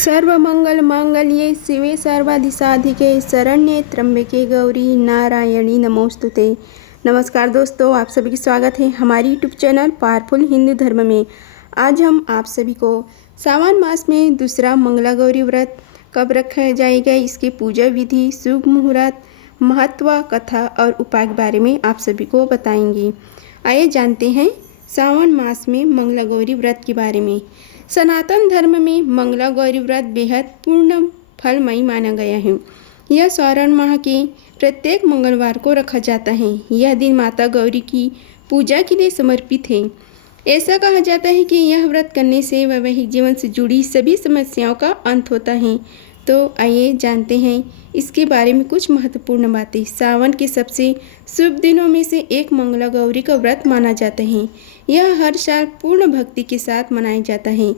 सर्वमंगल मांगल्ये शिवे सर्वाधिसाधिके शरण्ये त्र्यंबके गौरी नारायणी नमोस्तुते। नमस्कार दोस्तों, आप सभी का स्वागत है हमारी यूट्यूब चैनल पावरफुल हिंदू धर्म में। आज हम आप सभी को सावन मास में दूसरा मंगला गौरी व्रत कब रखा जाएगा, इसकी पूजा विधि, शुभ मुहूर्त, महत्व, कथा और उपाय के बारे में आप सभी को बताएंगे। आइए जानते हैं सावन मास में मंगला गौरी व्रत के बारे में। सनातन धर्म में मंगला गौरी व्रत बेहद पूर्ण फलमयी माना गया है। यह श्रावण माह के प्रत्येक मंगलवार को रखा जाता है। यह दिन माता गौरी की पूजा के लिए समर्पित है। ऐसा कहा जाता है कि यह व्रत करने से वैवाहिक जीवन से जुड़ी सभी समस्याओं का अंत होता है। तो आइए जानते हैं इसके बारे में कुछ महत्वपूर्ण बातें। सावन के सबसे शुभ दिनों में से एक मंगला गौरी का व्रत माना जाता है। यह हर साल पूर्ण भक्ति के साथ मनाया जाता है।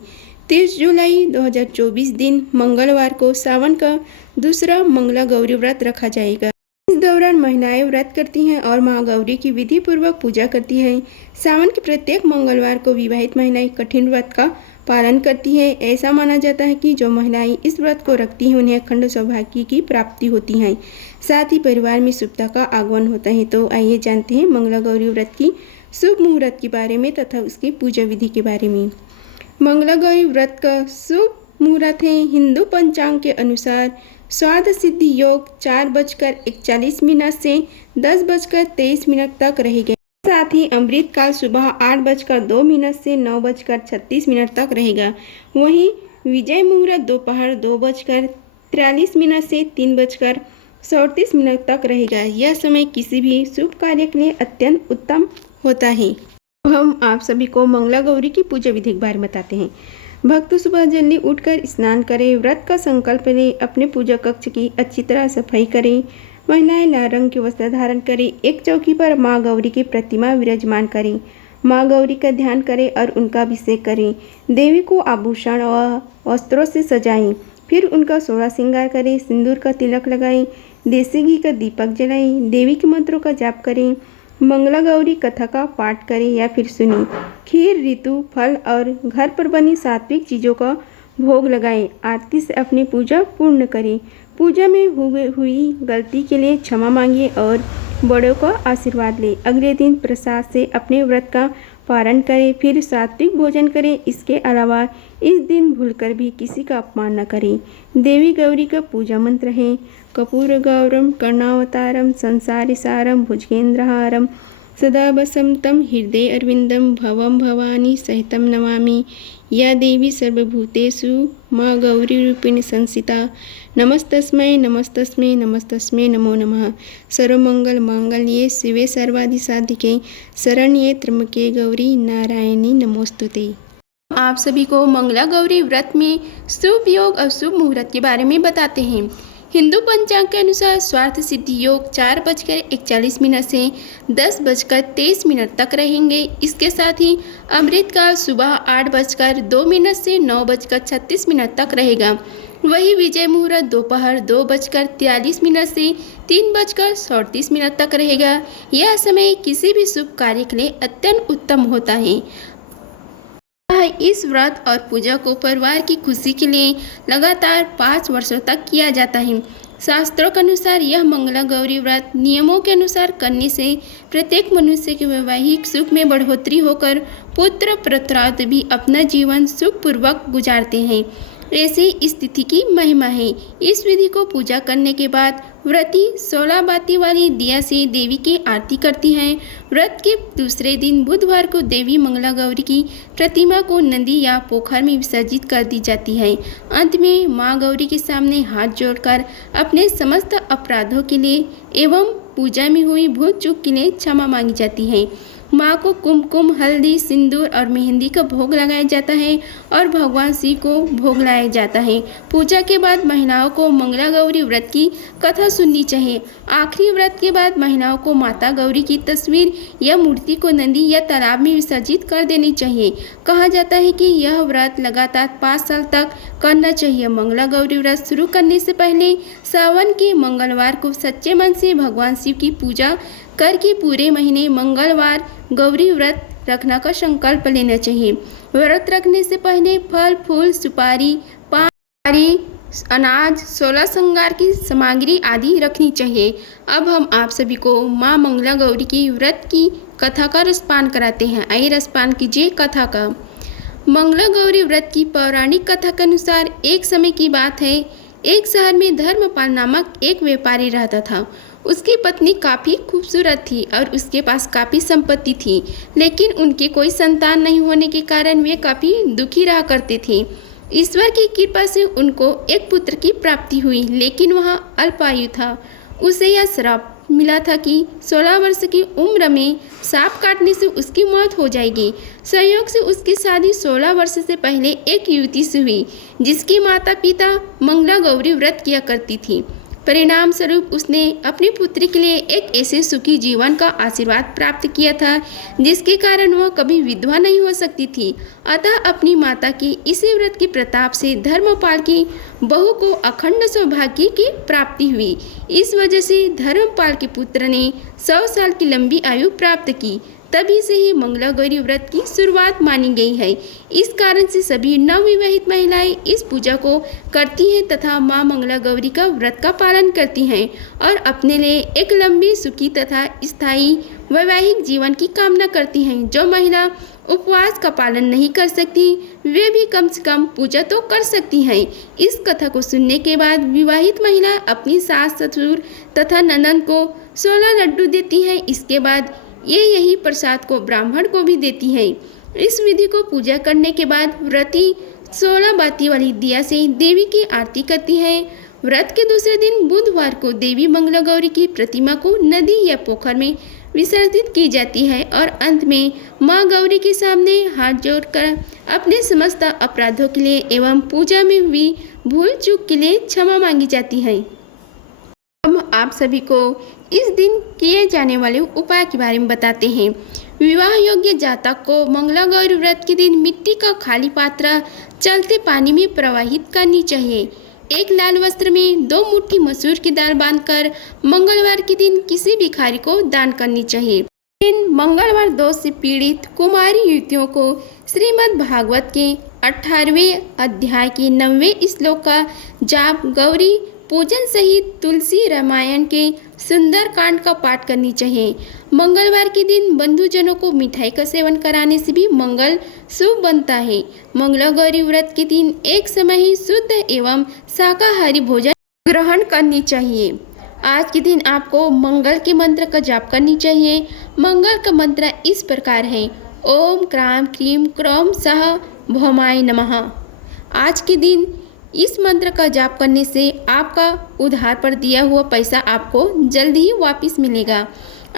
30 जुलाई 2024 दिन मंगलवार को सावन का दूसरा मंगला गौरी व्रत रखा जाएगा। इस दौरान महिलाएं व्रत करती हैं और मां गौरी की विधि पूर्वक पूजा करती हैं। सावन के प्रत्येक मंगलवार को विवाहित महिलाएं कठिन व्रत का पालन करती है। ऐसा माना जाता है कि जो महिलाएं इस व्रत को रखती हैं उन्हें अखंड सौभाग्य की प्राप्ति होती है, साथ ही परिवार में शुभता का आगमन होता है। तो आइए जानते हैं मंगला गौरी व्रत की शुभ मुहूर्त के बारे में तथा उसकी पूजा विधि के बारे में। मंगला गौरी व्रत का शुभ मुहूर्त है हिंदू पंचांग के अनुसार स्वार्थ सिद्धि योग 4:41 से 10:23 तक रहेगा। साथ ही अमृत काल सुबह 8:02 से 9:36 तक रहेगा। वहीं विजय मुहूर्त दोपहर 2:43 से 3:37 तक रहेगा। यह समय किसी भी शुभ कार्य के लिए अत्यंत उत्तम होता है। हम आप सभी को मंगला गौरी की पूजा विधि के बारे में बताते हैं। भक्त सुबह जल्दी उठकर स्नान करें, व्रत का संकल्प लें, अपने पूजा कक्ष की अच्छी तरह सफाई करें। महिलाएं लाल रंग के वस्त्र धारण करें, एक चौकी पर माँ गौरी की प्रतिमा विराजमान करें, माँ गौरी का ध्यान करें और उनका अभिषेक करें। देवी को आभूषण व वस्त्रों से सजाएं, फिर उनका सोलह श्रृंगार करें, सिंदूर का तिलक लगाएं, देसी घी का दीपक जलाएं, देवी के मंत्रों का जाप करें, मंगला गौरी कथा का पाठ करें या फिर सुनें। खीर, ऋतु, फल और घर पर बनी सात्विक चीज़ों का भोग लगाएं। आरती से अपनी पूजा पूर्ण करें। पूजा में हुई गलती के लिए क्षमा मांगिए और बड़ों का आशीर्वाद लें। अगले दिन प्रसाद से अपने व्रत का पारण करें, फिर सात्विक भोजन करें। इसके अलावा इस दिन भूलकर भी किसी का अपमान न करें। देवी गौरी का पूजा मंत्र है कर्पूर गौरम कर्णावतारम संसारी सारम भुजगेंद्रहारम सदा वसंतम हृदय अरविंदम भवम भवानी सहितम नमामि। या देवी सर्वभूतेषु माँ गौरी रूपिणी संस्थिता नमस्तस्मै नमस्तस्मै नमस्तस्मै नमो नमः। सर्वमंगल मांगल्ये शिवे सर्वाधिसाधिके शरण्ये त्र्यंबके गौरी नारायणी नमोस्तुते। आप सभी को मंगला गौरी व्रत में शुभ योग और शुभ मुहूर्त के बारे में बताते हैं। हिंदू पंचांग के अनुसार स्वार्थ सिद्धि योग 4:41 से 10:23 तक रहेंगे। इसके साथ ही अमृत काल सुबह 8:02 से 9:36 तक रहेगा। वही विजय मुहूर्त दोपहर 2:43 से 3:37 तक रहेगा। यह समय किसी भी शुभ कार्य के लिए अत्यंत उत्तम होता है। इस व्रत और पूजा को परिवार की खुशी के लिए लगातार 5 वर्षों तक किया जाता है। शास्त्रों के अनुसार यह मंगला गौरी व्रत नियमों के अनुसार करने से प्रत्येक मनुष्य के वैवाहिक सुख में बढ़ोतरी होकर पुत्र पुत्रार्थ भी अपना जीवन सुखपूर्वक गुजारते हैं। ऐसी स्थिति की महिमा है। इस विधि को पूजा करने के बाद व्रती 16 बाती वाली दिया से देवी की आरती करती हैं। व्रत के दूसरे दिन बुधवार को देवी मंगला गौरी की प्रतिमा को नदी या पोखर में विसर्जित कर दी जाती है। अंत में माँ गौरी के सामने हाथ जोड़कर अपने समस्त अपराधों के लिए एवं पूजा में हुई भूल चूक के लिए क्षमा मांगी जाती है। माँ को कुमकुम, हल्दी, सिंदूर और मेहंदी का भोग लगाया जाता है और भगवान शिव को भोग लगाया जाता है। पूजा के बाद महिलाओं को मंगला गौरी व्रत की कथा सुननी चाहिए। आखिरी व्रत के बाद महिलाओं को माता गौरी की तस्वीर या मूर्ति को नदी या तालाब में विसर्जित कर देनी चाहिए। कहा जाता है कि यह व्रत लगातार 5 साल तक करना चाहिए। मंगला गौरी व्रत शुरू करने से पहले सावन के मंगलवार को सच्चे मन से भगवान शिव की पूजा करके पूरे महीने मंगलवार गौरी व्रत रखने का संकल्प लेना चाहिए। व्रत रखने से पहले फल, फूल, सुपारी, पान सुपारी, अनाज, 16 श्रृंगार की सामग्री आदि रखनी चाहिए। अब हम आप सभी को माँ मंगला गौरी की व्रत की कथा का रसपान कराते हैं। आइए रसपान कीजिए कथा का। मंगला गौरी व्रत की पौराणिक कथा के अनुसार एक समय की बात है, एक शहर में धर्मपाल नामक एक व्यापारी रहता था। उसकी पत्नी काफ़ी खूबसूरत थी और उसके पास काफ़ी संपत्ति थी, लेकिन उनके कोई संतान नहीं होने के कारण वे काफ़ी दुखी रहा करते थे। ईश्वर की कृपा से उनको एक पुत्र की प्राप्ति हुई, लेकिन वह अल्पायु था। उसे यह श्राप मिला था कि 16 वर्ष की उम्र में सांप काटने से उसकी मौत हो जाएगी। संयोग से उसकी शादी 16 वर्ष से पहले एक युवती से हुई, जिसकी माता पिता मंगला गौरी व्रत किया करती थी। परिणाम स्वरूप उसने अपनी पुत्री के लिए एक ऐसे सुखी जीवन का आशीर्वाद प्राप्त किया था, जिसके कारण वह कभी विधवा नहीं हो सकती थी। अतः अपनी माता की इसी व्रत की प्रताप से धर्मपाल की बहू को अखंड सौभाग्य की प्राप्ति हुई। इस वजह से धर्मपाल के पुत्र ने 100 साल की लंबी आयु प्राप्त की। तभी से ही मंगला गौरी व्रत की शुरुआत मानी गई है। इस कारण से सभी नवविवाहित महिलाएं इस पूजा को करती हैं तथा मां मंगला गौरी का व्रत का पालन करती हैं और अपने लिए एक लंबी, सुखी तथा स्थायी वैवाहिक जीवन की कामना करती हैं। जो महिला उपवास का पालन नहीं कर सकती, वे भी कम से कम पूजा तो कर सकती हैं। इस कथा को सुनने के बाद विवाहित महिला अपनी सास, ससुर तथा ननद को 16 लड्डू देती हैं। इसके बाद ये यही प्रसाद को ब्राह्मण को भी देती हैं। इस विधि को पूजा करने के बाद व्रती 16 बाती वाली दिया से देवी की आरती करती हैं। व्रत के दूसरे दिन बुधवार को देवी मंगला गौरी की प्रतिमा को नदी या पोखर में विसर्जित की जाती है और अंत में माँ गौरी के सामने हाथ जोड़कर अपने समस्त अपराधों के लिए एवं पूजा में हुई भूल चूक के लिए क्षमा मांगी जाती है। अब आप सभी को इस दिन किए जाने वाले उपाय के बारे में बताते हैं। विवाह योग्य जातक को मंगला गौरी व्रत के दिन मिट्टी का खाली पात्र चलते पानी में प्रवाहित करनी चाहिए। एक लाल वस्त्र में 2 मुट्ठी मसूर की दाल बांधकर मंगलवार के दिन किसी भिखारी को दान करनी चाहिए। दिन मंगलवार दोष से पीड़ित कुमारी युवतियों को श्रीमद् भागवत के 18वें अध्याय के 9वें श्लोक का जाप गौरी पूजन सहित तुलसी रामायण के सुंदर कांड का पाठ करनी चाहिए। मंगलवार के दिन बंधुजनों को मिठाई का सेवन कराने से भी मंगल शुभ बनता है। मंगला गौरी व्रत के दिन एक समय ही शुद्ध एवं शाकाहारी भोजन ग्रहण करनी चाहिए। आज के दिन आपको मंगल के मंत्र का जाप करनी चाहिए। मंगल का मंत्र इस प्रकार है, ओम क्राम क्रीम क्रौम सह भौमाय नमः। आज के दिन इस मंत्र का जाप करने से आपका उधार पर दिया हुआ पैसा आपको जल्द ही वापस मिलेगा।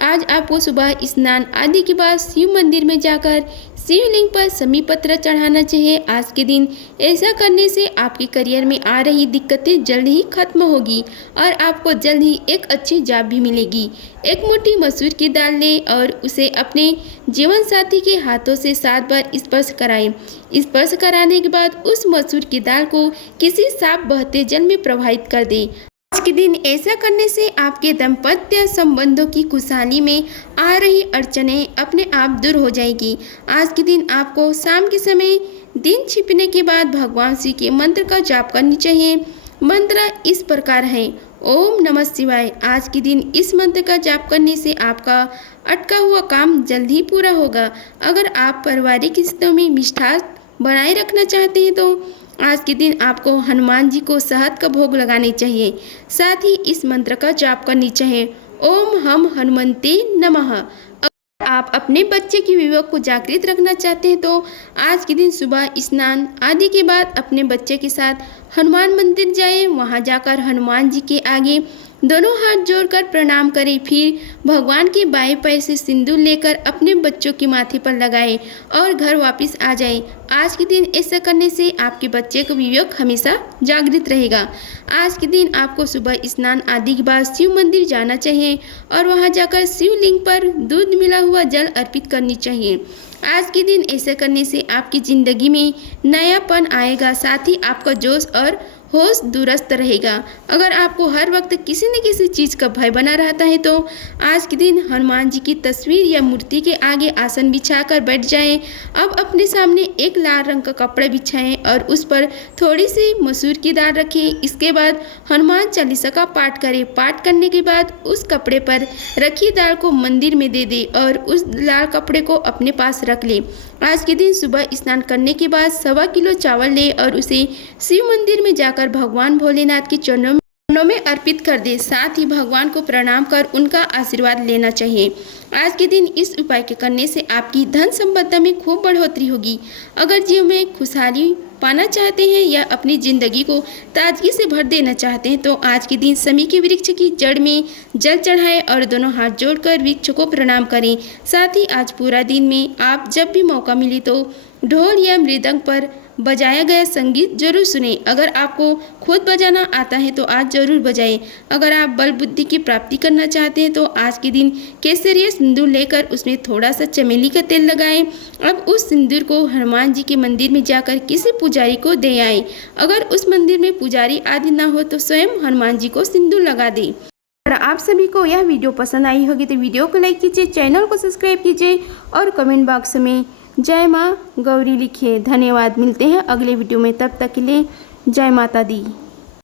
आज आपको सुबह स्नान आदि के बाद शिव मंदिर में जाकर शिवलिंग पर समी पत्र चढ़ाना चाहिए। आज के दिन ऐसा करने से आपके करियर में आ रही दिक्कतें जल्द ही खत्म होगी और आपको जल्द ही एक अच्छी जॉब भी मिलेगी। एक मुट्ठी मसूर की दाल लें और उसे अपने जीवन साथी के हाथों से 7 बार स्पर्श कराएं। स्पर्श कराने के बाद उस मसूर की दाल को किसी साफ बहते जल में प्रवाहित कर दें। आज के दिन ऐसा करने से आपके दाम्पत्य संबंधों की खुशहाली में आ रही अड़चनें अपने आप दूर हो जाएगी। आज के दिन आपको शाम के समय दिन छिपने के बाद भगवान श्री के मंत्र का जाप करनी चाहिए। मंत्र इस प्रकार है, ओम नमः शिवाय। आज के दिन इस मंत्र का जाप करने से आपका अटका हुआ काम जल्द ही पूरा होगा। अगर आप पारिवारिक रिश्तों में मिठास बनाए रखना चाहते हैं तो आज के दिन आपको हनुमान जी को शहद का भोग लगाने चाहिए। साथ ही इस मंत्र का जाप करनी चाहिए, ओम हम हनुमते नमः। अगर आप अपने बच्चे की विवेक को जागृत रखना चाहते हैं तो आज के दिन सुबह स्नान आदि के बाद अपने बच्चे के साथ हनुमान मंदिर जाएं। वहां जाकर हनुमान जी के आगे दोनों हाथ जोड़कर प्रणाम करें। फिर भगवान के बाएं पैर से सिंदूर लेकर अपने बच्चों के माथे पर लगाएं और घर वापस आ जाएं। आज के दिन ऐसा करने से आपके बच्चे का विवेक हमेशा जागृत रहेगा। आज के दिन आपको सुबह स्नान आदि के बाद शिव मंदिर जाना चाहिए और वहां जाकर शिवलिंग पर दूध मिला हुआ जल अर्पित करनी चाहिए। आज के दिन ऐसा करने से आपकी ज़िंदगी में नयापन आएगा, साथ ही आपका जोश और होश दुरुस्त रहेगा। अगर आपको हर वक्त किसी न किसी चीज़ का भय बना रहता है तो आज के दिन हनुमान जी की तस्वीर या मूर्ति के आगे आसन बिछाकर बैठ जाएं। अब अपने सामने एक लाल रंग का कपड़ा बिछाएं और उस पर थोड़ी सी मसूर की दाल रखें। इसके बाद हनुमान चालीसा का पाठ करें। पाठ करने के बाद उस कपड़े पर रखी दाल को मंदिर में दे दें और उस लाल कपड़े को अपने पास रख लें। आज के दिन सुबह स्नान करने के बाद 1.25 किलो चावल लें और उसे शिव मंदिर में जाकर भगवान भोलेनाथ के चरणों में अर्पित कर दे। साथ ही भगवान को प्रणाम कर उनका आशीर्वाद लेना चाहिए। आज के दिन इस उपाय के करने से आपकी धन संपदा में खूब बढ़ोतरी होगी। अगर जीवन में खुशहाली पाना चाहते हैं या अपनी ज़िंदगी को ताजगी से भर देना चाहते हैं तो आज के दिन समी के वृक्ष की जड़ में जल चढ़ाएं और दोनों हाथ जोड़कर वृक्ष को प्रणाम करें। साथ ही आज पूरा दिन में आप जब भी मौका मिले तो ढोल या मृदंग पर बजाया गया संगीत जरूर सुने। अगर आपको खुद बजाना आता है तो आज जरूर बजाएं। अगर आप बल बुद्धि की प्राप्ति करना चाहते हैं तो आज के दिन केसरिया सिंदूर लेकर उसमें थोड़ा सा चमेली का तेल लगाएं। अब उस सिंदूर को हनुमान जी के मंदिर में जाकर किसी पुजारी को दे आएं। अगर उस मंदिर में पुजारी आदि ना हो तो स्वयं हनुमान जी को सिंदूर लगा दें। अगर आप सभी को यह वीडियो पसंद आई होगी तो वीडियो को लाइक कीजिए, चैनल को सब्सक्राइब कीजिए और कमेंट बॉक्स में जय माँ गौरी लिखिए। धन्यवाद। मिलते हैं अगले वीडियो में, तब तक के लिए जय माता दी।